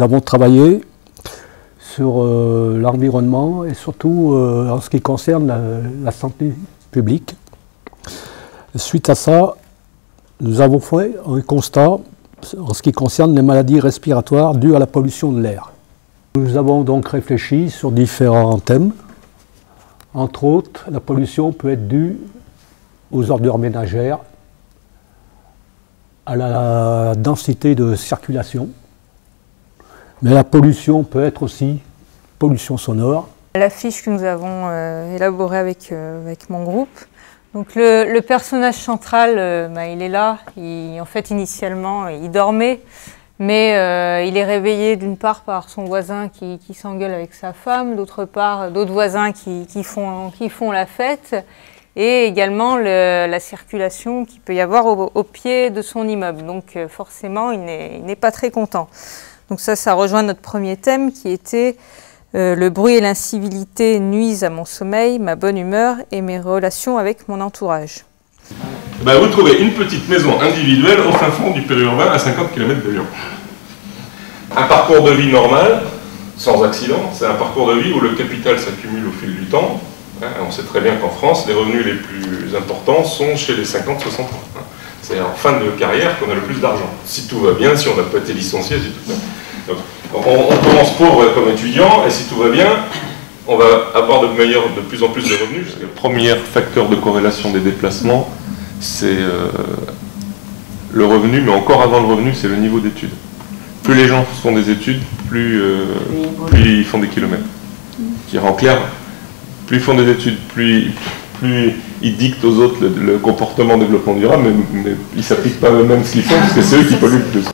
nous avons travaillé sur l'environnement et surtout en ce qui concerne la santé publique. Suite à ça, nous avons fait un constat en ce qui concerne les maladies respiratoires dues à la pollution de l'air. Nous avons donc réfléchi sur différents thèmes. Entre autres, la pollution peut être due aux ordures ménagères, à la densité de circulation, mais la pollution peut être aussi pollution sonore. L'affiche que nous avons élaborée avec mon groupe, donc le personnage central, il est là. En fait, initialement, il dormait, mais il est réveillé d'une part par son voisin qui s'engueule avec sa femme, d'autre part d'autres voisins qui font la fête, et également la circulation qu'il peut y avoir au pied de son immeuble. Donc forcément, il n'est pas très content. Donc ça rejoint notre premier thème qui était le bruit et l'incivilité nuisent à mon sommeil, ma bonne humeur et mes relations avec mon entourage. Vous trouvez une petite maison individuelle au fin fond du périurbain à 50 km de Lyon. Un parcours de vie normal, sans accident, c'est un parcours de vie où le capital s'accumule au fil du temps. On sait très bien qu'en France, les revenus les plus importants sont chez les 50-60 ans. C'est en fin de carrière qu'on a le plus d'argent. Si tout va bien, si on n'a pas été licencié, si tout va bien. Donc on commence pauvre comme étudiant, et si tout va bien, on va avoir de plus en plus de revenus. Le premier facteur de corrélation des déplacements, c'est le revenu, mais encore avant le revenu, c'est le niveau d'études. Plus les gens font des études, plus ils font des kilomètres. En clair, plus ils font des études, plus ils dictent aux autres le comportement développement durable, mais ils ne s'appliquent pas eux-mêmes ce qu'ils font, parce que c'est eux qui polluent le plus.